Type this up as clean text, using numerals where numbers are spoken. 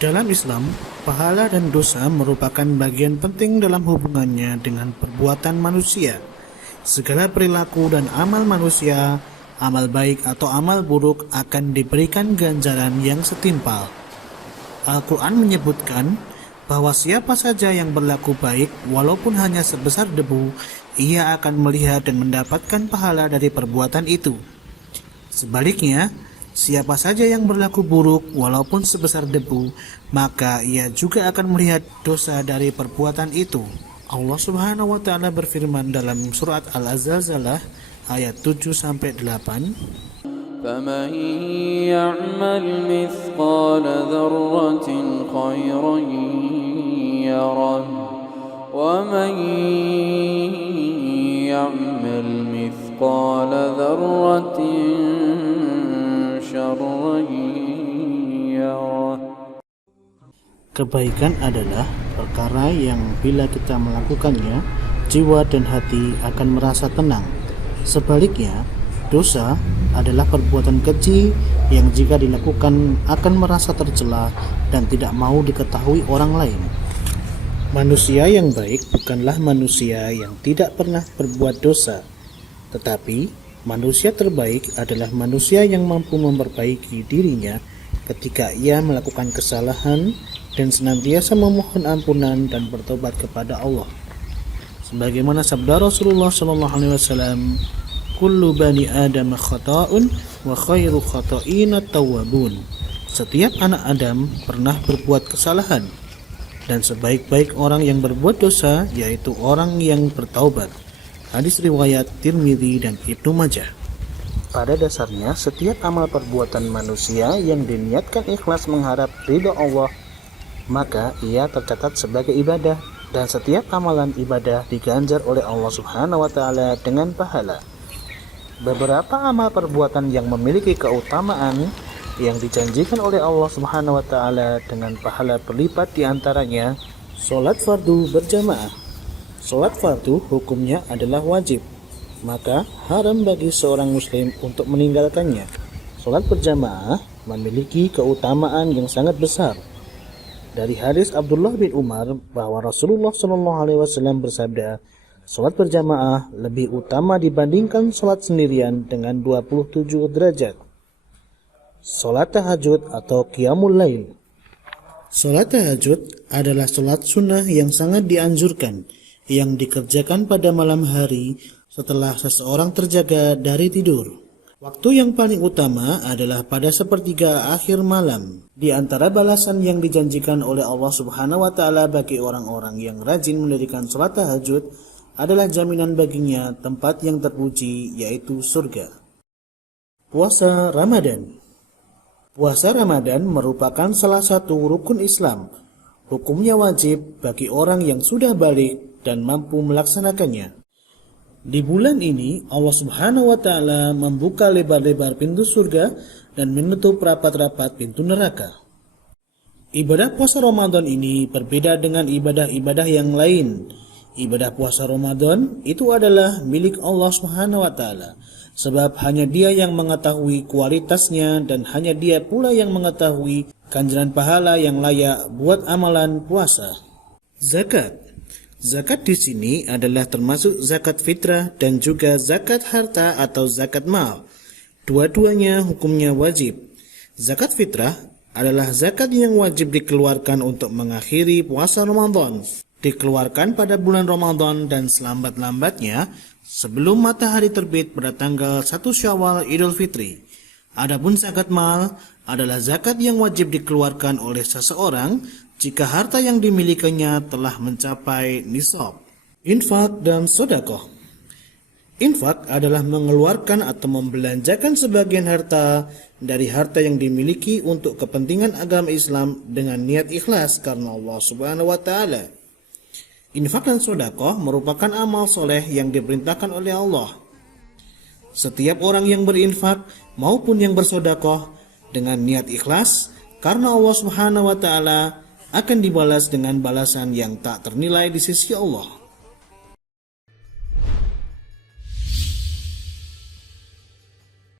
Dalam Islam, pahala dan dosa merupakan bagian penting dalam hubungannya dengan perbuatan manusia. Segala perilaku dan amal manusia, amal baik atau amal buruk akan diberikan ganjaran yang setimpal. Al-Quran menyebutkan bahwa siapa saja yang berlaku baik walaupun hanya sebesar debu, ia akan melihat dan mendapatkan pahala dari perbuatan itu. Sebaliknya, siapa saja yang berlaku buruk walaupun sebesar debu, maka ia juga akan melihat dosa dari perbuatan itu. Allah Subhanahu wa taala berfirman dalam surat Al-Zalzalah ayat 7-8. فَمَن يَعْمَلْ مِثْقَالَ ذَرَّةٍ خَيْرًا يَرَهُ وَمَن يَعْمَلْ مِثْقَالَ ذَرَّةٍ شَرًّا يَرَهُ. Kebaikan adalah perkara yang bila kita melakukannya, jiwa dan hati akan merasa tenang. Sebaliknya, dosa adalah perbuatan keji yang jika dilakukan akan merasa tercela dan tidak mau diketahui orang lain. Manusia yang baik bukanlah manusia yang tidak pernah berbuat dosa, tetapi manusia terbaik adalah manusia yang mampu memperbaiki dirinya ketika ia melakukan kesalahan dan senantiasa memohon ampunan dan bertobat kepada Allah. Sebagaimana sabda Rasulullah SAW, kullu bani Adam khata'un wa khairu khata'ina tawwabun. Setiap anak Adam pernah berbuat kesalahan, dan sebaik-baik orang yang berbuat dosa yaitu orang yang bertaubat. Hadis riwayat Tirmidzi dan Ibnu Majah. Pada dasarnya, setiap amal perbuatan manusia yang diniatkan ikhlas mengharap ridha Allah, maka ia tercatat sebagai ibadah, dan setiap amalan ibadah diganjar oleh Allah Subhanahu wa taala dengan pahala. Beberapa amal perbuatan yang memiliki keutamaan yang dijanjikan oleh Allah Subhanahu wa taala dengan pahala berlipat diantaranya salat fardu berjamaah. Salat fardu hukumnya adalah wajib, maka haram bagi seorang muslim untuk meninggalkannya. Salat berjamaah memiliki keutamaan yang sangat besar. Dari hadis Abdullah bin Umar bahwa Rasulullah SAW bersabda, salat berjamaah lebih utama dibandingkan salat sendirian dengan 27 derajat. Salat tahajud atau qiyamul lail. Salat tahajud adalah salat sunnah yang sangat dianjurkan, yang dikerjakan pada malam hari setelah seseorang terjaga dari tidur. Waktu yang paling utama adalah pada sepertiga akhir malam. Di antara balasan yang dijanjikan oleh Allah Subhanahu wa taala bagi orang-orang yang rajin mendirikan salat tahajud adalah jaminan baginya tempat yang terpuji, yaitu surga. Puasa Ramadan. Puasa Ramadan merupakan salah satu rukun Islam. Hukumnya wajib bagi orang yang sudah balik dan mampu melaksanakannya. Di bulan ini Allah Subhanahu wa taala membuka lebar-lebar pintu surga dan menutup rapat-rapat pintu neraka. Ibadah puasa Ramadan ini berbeda dengan ibadah-ibadah yang lain. Ibadah puasa Ramadan itu adalah milik Allah Subhanahu wa taala, sebab hanya Dia yang mengetahui kualitasnya dan hanya Dia pula yang mengetahui ganjaran pahala yang layak buat amalan puasa. Zakat. Zakat di sini adalah termasuk zakat fitrah dan juga zakat harta atau zakat mal. Dua-duanya hukumnya wajib. Zakat fitrah adalah zakat yang wajib dikeluarkan untuk mengakhiri puasa Ramadan. Dikeluarkan pada bulan Ramadan dan selambat-lambatnya sebelum matahari terbit pada tanggal 1 Syawal Idul Fitri. Adapun zakat mal adalah zakat yang wajib dikeluarkan oleh seseorang jika harta yang dimilikinya telah mencapai nisab. Infak dan sedekah. Infak adalah mengeluarkan atau membelanjakan sebagian harta dari harta yang dimiliki untuk kepentingan agama Islam dengan niat ikhlas karena Allah Subhanahu wa taala. Infak dan sedekah merupakan amal soleh yang diperintahkan oleh Allah. Setiap orang yang berinfak maupun yang bersedekah dengan niat ikhlas karena Allah Subhanahu wa taala akan dibalas dengan balasan yang tak ternilai di sisi Allah.